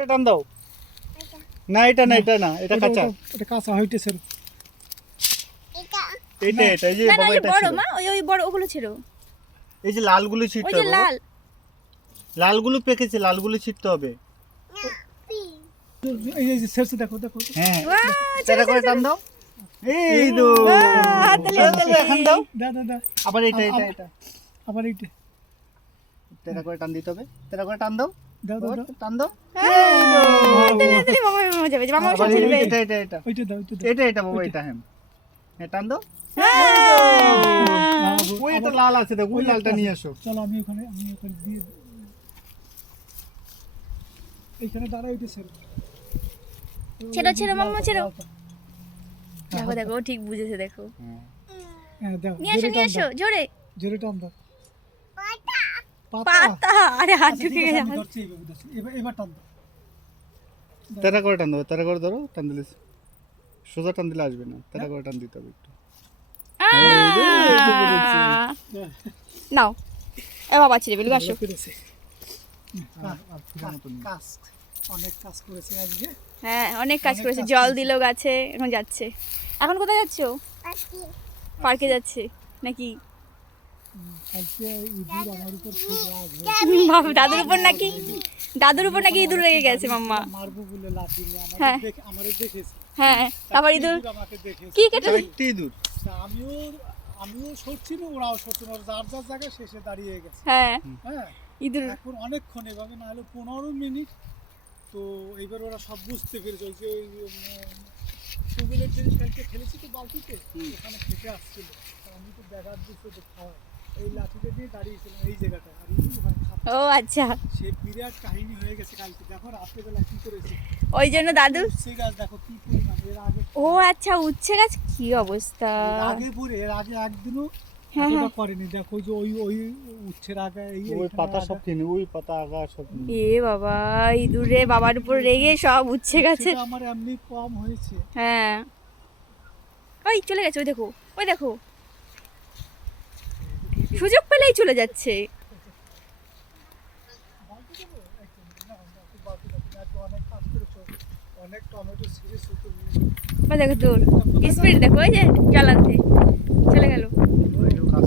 ওটা টান দাও। না এটা না, এটা না, এটা কাঁচা। এটা কাঁচা হইতেছে। এটা এটা এই যে না না বাবা ওই এটা বড় ছিল। মা, ওই বড় ওগুলো ছিল। এই যে লালগুলো ওই ছিটতে যে হবে। লাল। লালগুলো পেকেছে, লালগুলো ছিটতে হবে। এই যে সেরছে দেখো দেখো। হ্যাঁ বাহ, এটা করে টান দাও। এই তো হাততালি, হাততালি। এখন দাও। দা দা দা আবার এটা এটা এটা আবার এইটা তেরা করে টান দিতে হবে। তেরা করে টান দাও। দাও দাও দাও। টান দাও। হাততালি, হাততালি, মামা মজা পেয়েছে, মামা আবার খেলবে। এটা এটা এটা ওইটা দাও ওইটা দাও। এটা এটা বাবা এটা হ্যাঁ। হ্যাঁ টান দাও। হ্যাঁ। ওই একটা লাল আছে দেখো, ওই লালটা নিয়ে আসো। চলো আমি ওখানে দিয়ে এইখানে দাঁড়াই হইতেছে। ছেড়ো ছেড়ো মাম্মা ছেড়ো। দেখো দেখো ও ঠিক বুঝেছে দেখো। হ্যাঁ দাও। নিয়ে আসো জোরে। জোরে টান দাও। পাতা, আরে হাত ঢুকে গেছে। আমি ধরছি এইভাবে ধরছি। এবার টান দাও। তেরা করে টান দাও, তেরা করে ধরো, টান দিলে সোজা টান দিলে আসবে না, তেরা করে টান দিতে হবে একটু। নাও এ বাবা ছেড়ে বলি আসো। পেরেছে। আর ফিরার মতো নেই। কাজ অনেক কাজ করেছে আজকে। হ্যাঁ অনেক কাজ করেছে, জল দিল গাছে, এখন যাচ্ছে। এখন কোথায় যাচ্ছো? পার্কে যাচ্ছে নাকি? কালকে ইঁদুর আমার উপর খুব রাগ হয়েছে। বাবা, দাদুর উপর নাকি ইঁদুর লেগে গেছে মাম্মা। মারবো বলে লাঠি নিয়ে হ্যাঁ। আমাদের দেখেছে। হ্যাঁ তারপর ইঁদুর আমাকে দেখেছে। কি কেটে চারটি দূর। তা আমিও সরছি না, ওরাও সরছে না, যার যার জায়গায় শেষে দাঁড়িয়ে গেছে। হ্যাঁ হ্যাঁ ইঁদুর এখন অনেকক্ষণ এভাবে না হলে 15 মিনিট। তো এইবার ওরা সব বুঝতে পেরেছে। ওই যে সুবিলের জিনিস কালকে খেলেছি তো বালতিতে, ওখানে খেতে আসছিল। তা আমি তো দেখার দিচ্ছি তো খাওয়া, এই লাঠিটা দিয়ে দাঁড়িয়েছিলাম এই জায়গাটা, আর এই ওখানে খাচ্ছে। ও আচ্ছা, সে বিরাট কাহিনী হয়ে গেছে কালকে। দেখো রাত্রেবেলা কি করেছে। ওই জন্য দাদু। উচ্ছে গাছ দেখো কি পরিমাণ, এর আগে ও আচ্ছা, উচ্ছে গাছ কি অবস্থা। এর আগে একদিনও হ্যাঁ, এতটা করেনি। দেখো ওই যে ওই উচ্ছের আগে ওই পাতা সব কিনে, ওই পাতা আগা সব কিনে। এ বাবা, ইঁদুরে বাবার উপর রেগে সব উচ্ছে গাছে। আমার এমনি কম হয়েছে। হ্যাঁ ওই চলে গেছে, ওই দেখো ওই দেখো, সুযোগ পেলেই চলে যাচ্ছে। অনেক কাজ করেছো, অনেক টমেটো সিরিজ হতো। ওই দেখো দূর স্পিড দেখো, ওই যে জ্বালানতে চলে গেল। কাজ